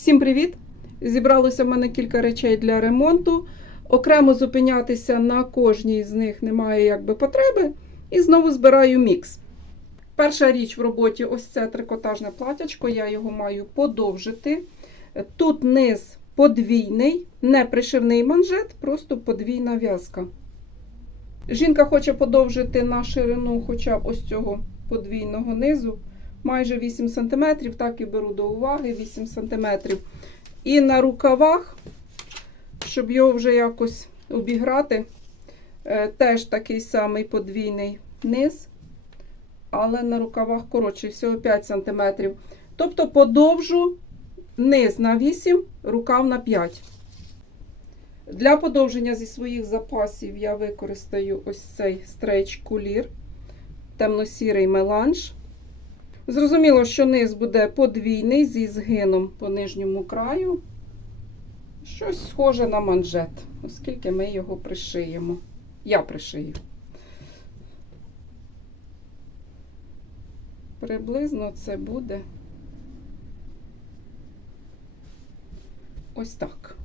Всім привіт! Зібралося в мене кілька речей для ремонту. Окремо зупинятися на кожній з них немає якби потреби. І знову збираю мікс. Перша річ в роботі ось це трикотажне платячко. Я його маю подовжити. Тут низ подвійний, не пришивний манжет, просто подвійна в'язка. Жінка хоче подовжити на ширину хоча б ось цього подвійного низу майже 8 см, так і беру до уваги 8 см. І на рукавах, щоб його вже якось обіграти, е, теж такий самий подвійний низ, але на рукавах коротший, всього 5 см. Тобто подовжу низ на 8, рукав на 5. Для подовження зі своїх запасів я використаю ось цей стрейч кулір, темно-сірий меланж. Зрозуміло, що низ буде подвійний зі згином по нижньому краю. Щось схоже на манжет, оскільки ми його пришиємо. Я пришию. Приблизно це буде ось так.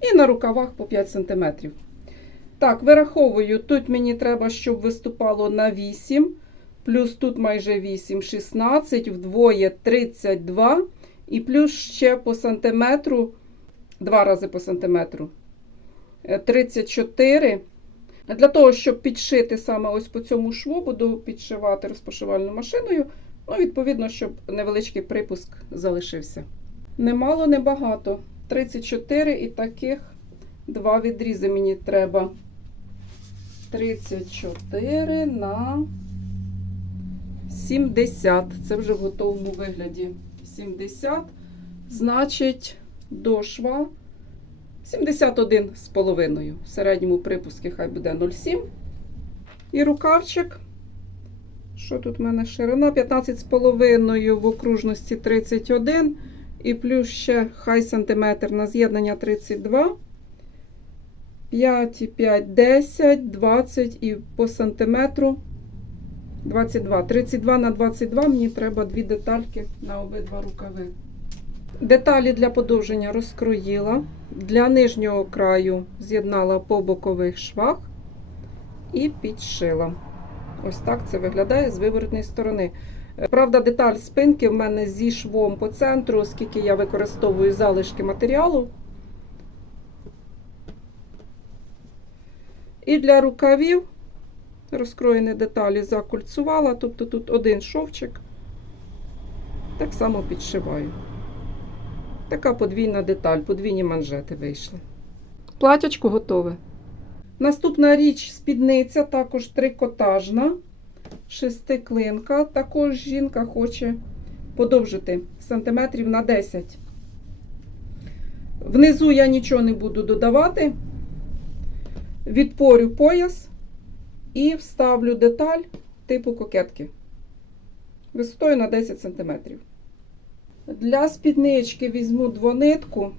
І на рукавах по 5 см. Так, вираховую, тут мені треба, щоб виступало на 8 плюс тут майже 8, 16, вдвоє 32, і плюс ще по сантиметру, два рази по сантиметру, 34. Для того, щоб підшити саме ось по цьому шву, буду підшивати розпошивальною машиною. Ну, відповідно, щоб невеличкий припуск залишився. Немало, небагато. 34 і таких два відрізи мені треба. 34 на 70. Це вже в готовому вигляді. 70. Значить, до шва 71 з половиною. В середньому припуску хай буде 0,7. І рукавчик. Що тут в мене ширина? 15 з половиною в окружності 31. І плюс ще хай сантиметр на з'єднання 32. 5 5, 10, 20 і по сантиметру 22. 32 на 22 мені треба дві детальки на обидва рукави. Деталі для подовження розкроїла. Для нижнього краю з'єднала по бокових швах і підшила. Ось так це виглядає з виворотної сторони. Правда, деталь спинки в мене зі швом по центру, оскільки я використовую залишки матеріалу. І для рукавів розкроєні деталі закольцувала, тобто тут один шовчик, так само підшиваю. Така подвійна деталь, подвійні манжети вийшли. Платячко готове. Наступна річ спідниця, також трикотажна, шестиклинка. Також жінка хоче подовжити сантиметрів на 10. Внизу я нічого не буду додавати. Відпорю пояс і вставлю деталь типу кокетки висотою на 10 см. Для спіднички візьму двонитку,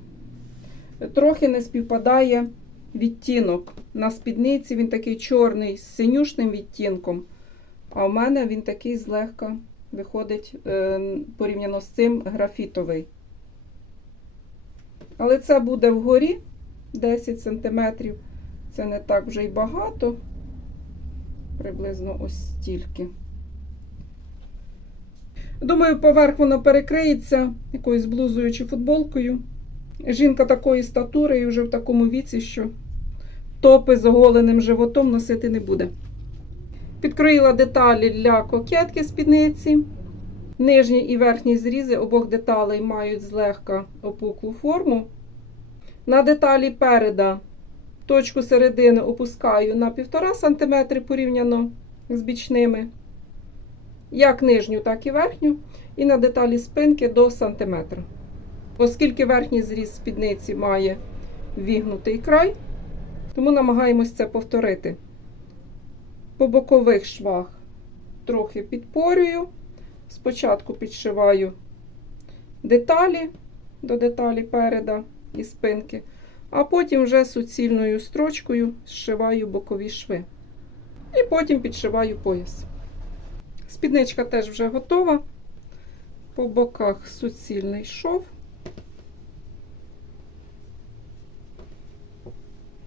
трохи не співпадає відтінок. На спідниці він такий чорний з синюшним відтінком, а в мене він такий злегка виходить е, порівняно з цим графітовий. Але це буде вгорі 10 см. Це не так вже й багато приблизно ось стільки. Думаю, поверх воно перекриється якоюсь блузою чи футболкою. Жінка такої статури і вже в такому віці, що топи з оголеним животом носити не буде. Підкроїла деталі для кокетки спідниці. Нижні і верхні зрізи обох деталей мають злегка опуклу форму. На деталі переда Точку середини опускаю на 1,5 см порівняно з бічними, як нижню, так і верхню, і на деталі спинки до сантиметра. Оскільки верхній зріз спідниці має вігнутий край, тому намагаємось це повторити. По бокових швах трохи підпорюю. Спочатку підшиваю деталі до деталі переда і спинки а потім вже суцільною строчкою зшиваю бокові шви. І потім підшиваю пояс. Спідничка теж вже готова. По боках суцільний шов.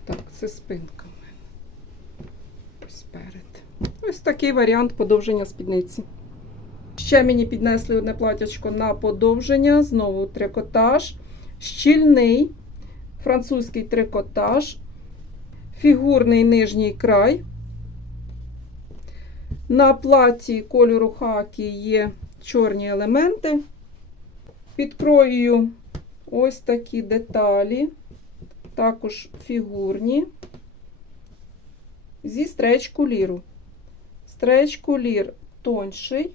Так, це спинка в мене. Ось перед. Ось такий варіант подовження спідниці. Ще мені піднесли одне платячко на подовження. Знову трикотаж. Щільний французький трикотаж. Фігурний нижній край. На платі кольору хакі є чорні елементи. Підкроюю ось такі деталі, також фігурні, зі стрейч-куліру. Стрейч-кулір тонший,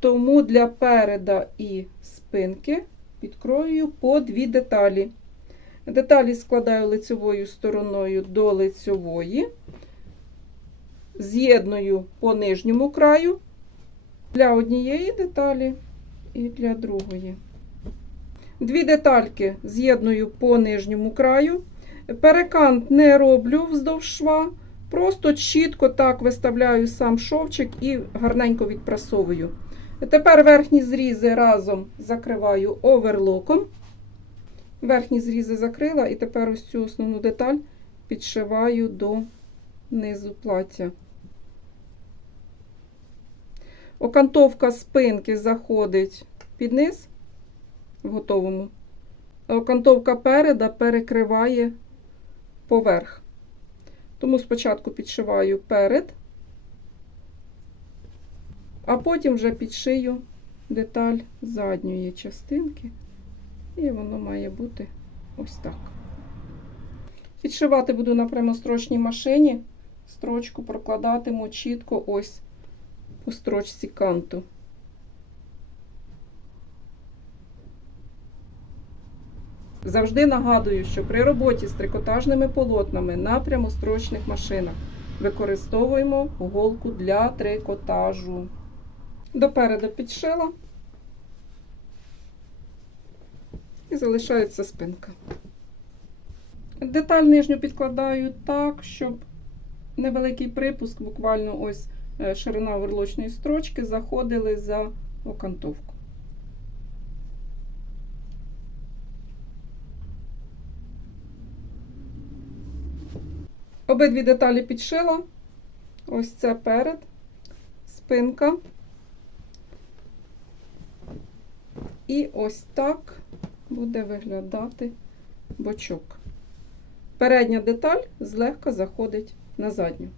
тому для переда і спинки підкроюю по дві деталі. Деталі складаю лицевою стороною до лицевої, з'єдную по нижньому краю для однієї деталі і для другої. Дві детальки з'єдную по нижньому краю. Перекант не роблю вздовж шва, просто чітко так виставляю сам шовчик і гарненько відпрасовую. Тепер верхні зрізи разом закриваю оверлоком. Верхні зрізи закрила, і тепер ось цю основну деталь підшиваю до низу плаття. Окантовка спинки заходить під низ в готовому. Окантовка переда перекриває поверх. Тому спочатку підшиваю перед, а потім вже підшию деталь задньої частинки. І воно має бути ось так. Підшивати буду на прямострочній машині. Строчку прокладатиму чітко ось по строчці канту. Завжди нагадую, що при роботі з трикотажними полотнами на прямострочних машинах використовуємо голку для трикотажу. Допереду підшила і залишається спинка. Деталь нижню підкладаю так, щоб невеликий припуск, буквально ось е, ширина верлочної строчки, заходили за окантовку. Обидві деталі підшила. Ось це перед, спинка. І ось так буде виглядати бочок. Передня деталь злегка заходить на задню.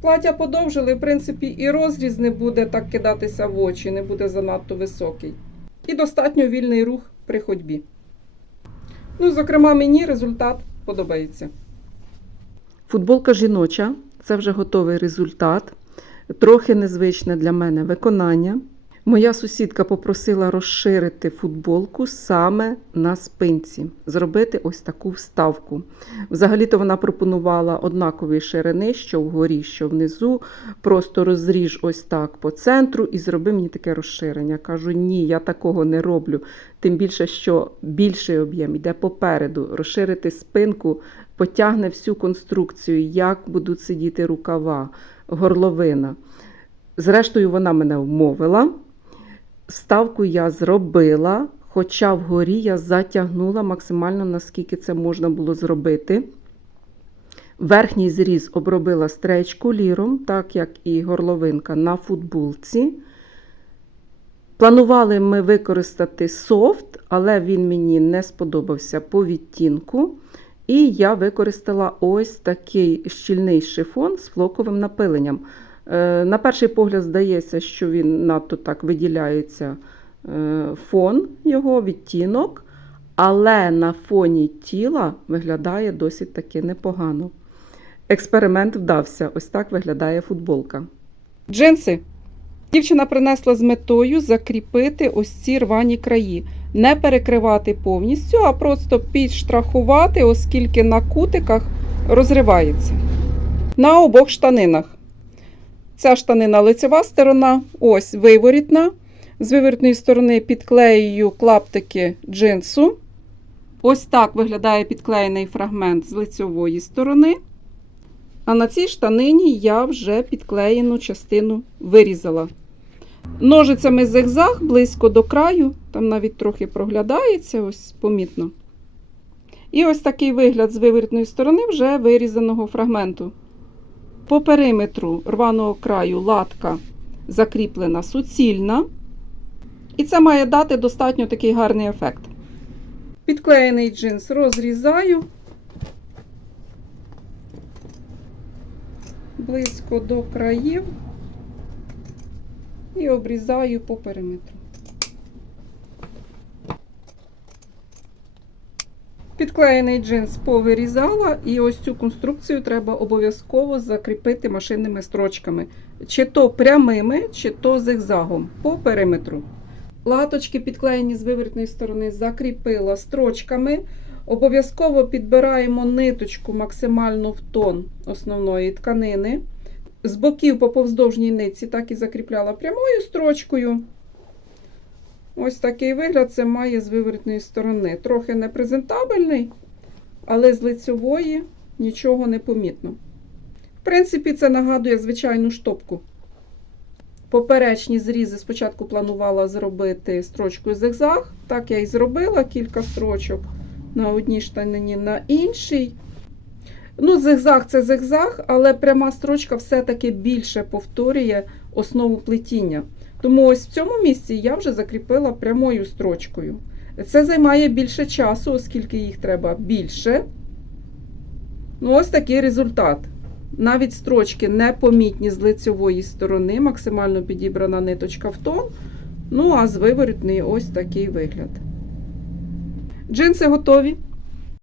Плаття подовжили, в принципі, і розріз не буде так кидатися в очі, не буде занадто високий. І достатньо вільний рух при ходьбі. Ну, зокрема, мені результат подобається. Футболка жіноча це вже готовий результат. Трохи незвичне для мене виконання. Моя сусідка попросила розширити футболку саме на спинці, зробити ось таку вставку. Взагалі-то вона пропонувала однакові ширини, що вгорі, що внизу. Просто розріж ось так по центру і зроби мені таке розширення. Кажу, ні, я такого не роблю. Тим більше, що більший об'єм йде попереду. Розширити спинку потягне всю конструкцію, як будуть сидіти рукава, горловина. Зрештою, вона мене вмовила. Ставку я зробила, хоча вгорі я затягнула максимально, наскільки це можна було зробити. Верхній зріз обробила стрейч-куліром, так як і горловинка на футболці. Планували ми використати софт, але він мені не сподобався по відтінку. І я використала ось такий щільний шифон з флоковим напиленням. Е, На перший погляд здається, що він надто так виділяється е, фон його, відтінок, але на фоні тіла виглядає досить таки непогано. Експеримент вдався. Ось так виглядає футболка. Джинси. Дівчина принесла з метою закріпити ось ці рвані краї. Не перекривати повністю, а просто підштрахувати, оскільки на кутиках розривається. На обох штанинах. Ця штанина лицева сторона, ось виворітна. З виворітної сторони підклеюю клаптики джинсу. Ось так виглядає підклеєний фрагмент з лицевої сторони. А на цій штанині я вже підклеєну частину вирізала. Ножицями зигзаг близько до краю, там навіть трохи проглядається, ось помітно. І ось такий вигляд з виворітної сторони вже вирізаного фрагменту. По периметру рваного краю латка закріплена суцільна. І це має дати достатньо такий гарний ефект. Підклеєний джинс розрізаю близько до країв і обрізаю по периметру. Підклеєний джинс повирізала, і ось цю конструкцію треба обов'язково закріпити машинними строчками, чи то прямими, чи то зигзагом по периметру. Латочки, підклеєні з виворітної сторони, закріпила строчками. Обов'язково підбираємо ниточку максимально в тон основної тканини. З боків по повздовжній нитці так і закріпляла прямою строчкою. Ось такий вигляд це має з виворітної сторони. Трохи непрезентабельний, але з лицьової нічого не помітно. В принципі, це нагадує звичайну штопку. Поперечні зрізи спочатку планувала зробити строчкою зигзаг. Так я і зробила кілька строчок на одній штанині, на іншій. Ну, зигзаг це зигзаг, але пряма строчка все-таки більше повторює основу плетіння. Тому ось в цьому місці я вже закріпила прямою строчкою. Це займає більше часу, оскільки їх треба більше. Ну, ось такий результат. Навіть строчки непомітні з лицьової сторони, максимально підібрана ниточка в тон. Ну, а з виворітної ось такий вигляд. Джинси готові.